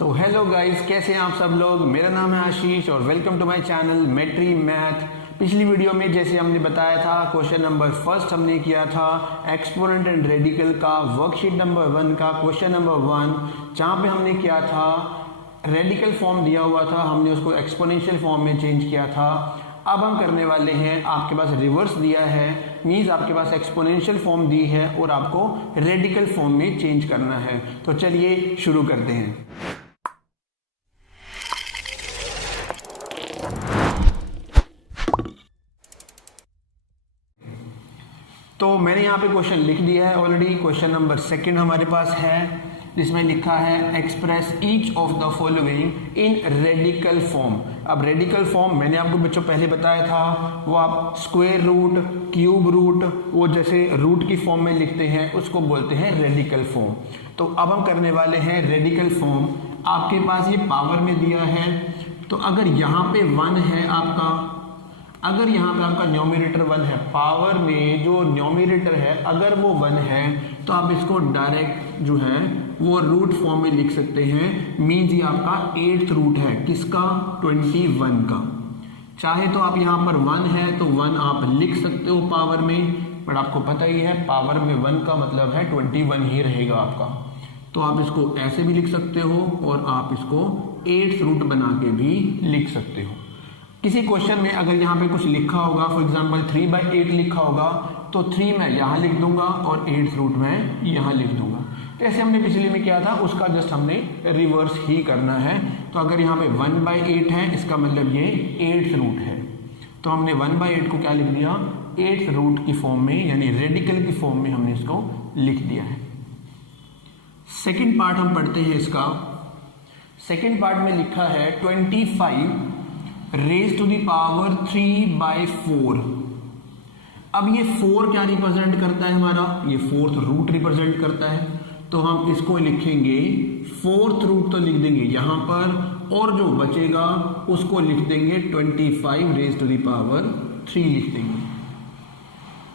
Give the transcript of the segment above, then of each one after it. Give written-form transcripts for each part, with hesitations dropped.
तो hello guys, कैसे हैं आप सब लोग। मेरा नाम है आशीष और वेलकम टू माय चैनल मेट्री मैथ। पिछली वीडियो में जैसे हमने बताया था, क्वेश्चन नंबर फर्स्ट हमने किया था एक्सपोनेंट एंड रेडिकल का, वर्कशीट नंबर 1 का क्वेश्चन नंबर 1, जहाँ पे हमने किया था रेडिकल फॉर्म दिया हुआ था, हमने उसको एक्सपोनेंशियल फॉर्म में चेंज किया था। अब हम करने वाले हैं, आपके पास रिवर्स दिया है, मींस आपके पास एक्सपोनेंशियल फॉर्म दी है और आपको रेडिकल फॉर्म में चेंज करना है। तो चलिए शुरू करते हैं। तो मैंने यहाँ पे क्वेश्चन लिख दिया है ऑलरेडी। क्वेश्चन नंबर 2 हमारे पास है, जिसमें लिखा है express each of the following in radical form. अब रेडिकल फॉर्म मैंने आपको बच्चों पहले बताया था, वो आप स्क्वायर रूट, क्यूब रूट, वो जैसे रूट की फॉर्म में लिखते हैं उसको बोलते हैं रेडिकल फॉर्म। तो अब हम करने वाले हैं रेडिकल फॉर्म। आपके पास ये पावर में दिया है, तो अगर यहाँ पे 1 है आपका, अगर यहाँ पे आपका न्यूमरेटर 1 है, पावर में जो न्यूमरेटर है अगर वो 1 है तो आप इसको डायरेक्ट जो है वो रूट फॉर्म में लिख सकते हैं। मीन्स ये आपका 8th रूट है, किसका? 21 का। चाहे तो आप यहाँ पर 1 है तो 1 आप लिख सकते हो पावर में, बट आपको पता ही है पावर में 1 का मतलब है 21 ही रहेगा आपका। तो आप इसको ऐसे भी लिख सकते हो और आप इसको 8th रूट बना के भी लिख सकते हो। किसी क्वेश्चन में अगर यहाँ पे कुछ लिखा होगा, फॉर एग्जांपल 3/8 लिखा होगा, तो 3 मैं यहाँ लिख दूंगा और 8th रूट में यहाँ लिख दूंगा। तो ऐसे हमने पिछले में किया था, उसका जस्ट हमने रिवर्स ही करना है। तो अगर यहाँ पे 1/8 है, इसका मतलब ये 8th रूट है, तो हमने 1/8 को क्या लिख दिया? 8th रूट की फॉर्म में, यानी रेडिकल की फॉर्म में हमने इसको लिख दिया है। सेकेंड पार्ट हम पढ़ते हैं इसका। सेकेंड पार्ट में लिखा है 25 रेज टू द पावर 3/4। अब ये 4 क्या रिप्रेजेंट करता है हमारा? ये 4th रूट रिप्रेजेंट करता है, तो हम इसको लिखेंगे 4th रूट तो लिख देंगे यहां पर, और जो बचेगा उसको लिख देंगे 25 रेज टू द पावर 3 लिख देंगे।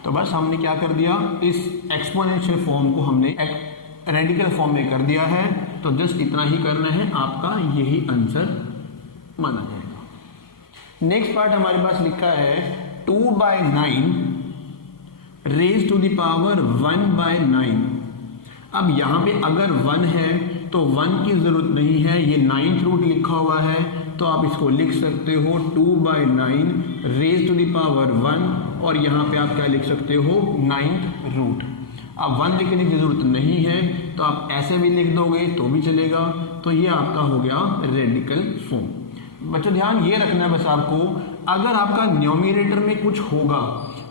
तो बस हमने क्या कर दिया, इस एक्सपोनेंशियल फॉर्म को हमने रेडिकल फॉर्म में कर दिया है। तो जस्ट इतना ही करना है, आपका यही आंसर माना जाएगा। नेक्स्ट पार्ट हमारे पास लिखा है 2/9 रेज टू द पावर 1/9। अब यहां पे अगर 1 है तो 1 की जरूरत नहीं है, ये 9th रूट लिखा हुआ है, तो आप इसको लिख सकते हो 2/9 रेज टू द पावर 1, और यहां पे आप क्या लिख सकते हो? 9th root. अब 1 लिखने की जरूरत नहीं है, तो आप ऐसे भी लिख दोगे तो भी चलेगा। तो ये आपका हो गया रेडिकल फॉर्म। बच्चों ध्यान ये रखना है बस आपको, अगर आपका न्यूमरेटर में कुछ होगा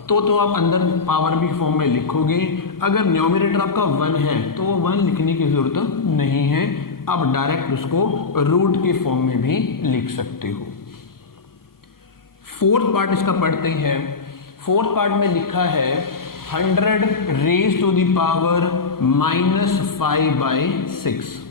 तो आप अंदर पावर भी फॉर्म में लिखोगे। अगर न्यूमरेटर आपका 1 है तो वो 1 लिखने की जरूरत नहीं है, आप डायरेक्ट उसको रूट के फॉर्म में भी लिख सकते हो। फोर्थ पार्ट इसका पढ़ते हैं। फोर्थ पार्ट में लिखा है 100 रेज टू द पावर -5/6।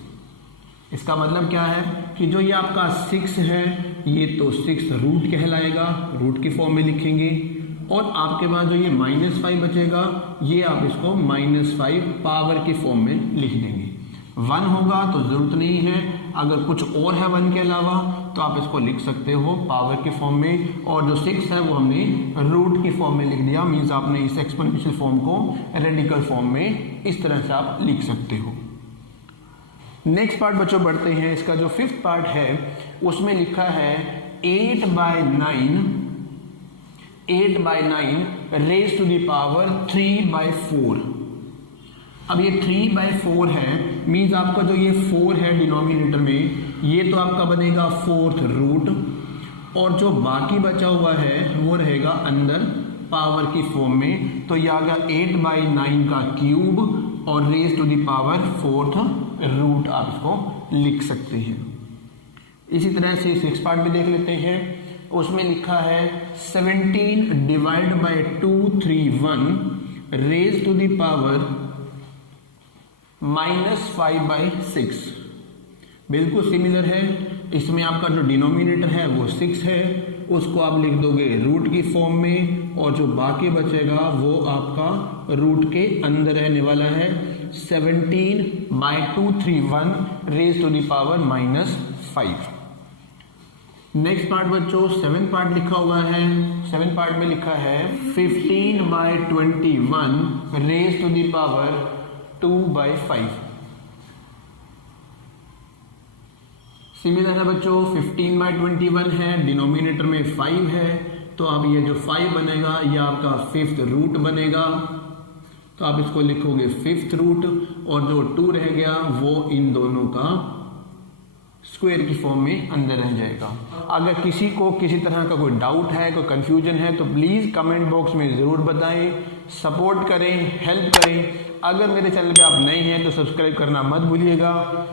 इसका मतलब क्या है कि जो ये आपका 6 है, ये तो 6th रूट कहलाएगा, रूट की फॉर्म में लिखेंगे, और आपके पास जो ये -5 बचेगा, ये आप इसको -5 पावर की फॉर्म में लिख देंगे। 1 होगा तो जरूरत नहीं है, अगर कुछ और है 1 के अलावा तो आप इसको लिख सकते हो पावर की फॉर्म में, और जो 6 है वो हमने रूट की फॉर्म में लिख दिया। मीन्स आपने इस एक्सपोनेंशियल फॉर्म को रेडिकल फॉर्म में इस तरह से आप लिख सकते हो। नेक्स्ट पार्ट बच्चों बढ़ते हैं। इसका जो 5th पार्ट है उसमें लिखा है 8/9 रेज टू द पावर 3/4। अब ये 3/4 है, मीन्स आपका जो ये 4 है डिनोमिनेटर में, ये तो आपका बनेगा 4th रूट, और जो बाकी बचा हुआ है वो रहेगा अंदर पावर की फॉर्म में। तो ये आ गया 8/9 का क्यूब और raise to the power 4th root, आप इसको लिख सकते हैं। इसी तरह से 6th पार्ट भी देख लेते हैं। उसमें लिखा है 17 divide by 231 raise to the power -5/6। बिल्कुल सिमिलर है, इसमें आपका जो डिनोमिनेटर है वो 6 है, उसको आप लिख दोगे रूट की फॉर्म में, और जो बाकी बचेगा वो आपका रूट के अंदर रहने वाला है। 17/231 raise to the power -5। Next part बच्चों 7 पार्ट लिखा हुआ है। 7 पार्ट में लिखा है 15/21 raise to the power 2/5। Similar है बच्चों, 15/21 है, डिनोमिनेटर में 5 है, तो अब ये जो 5 बनेगा ये आपका 5th रूट बनेगा, तो आप इसको लिखोगे 5th रूट, और जो 2 रह गया वो इन दोनों का स्क्वायर की फॉर्म में अंदर रह जाएगा। अगर किसी को किसी तरह का कोई डाउट है, कोई कंफ्यूजन है, तो प्लीज़ कमेंट बॉक्स में ज़रूर बताएं, सपोर्ट करें, हेल्प करें। अगर मेरे चैनल पे आप नए हैं तो सब्सक्राइब करना मत भूलिएगा।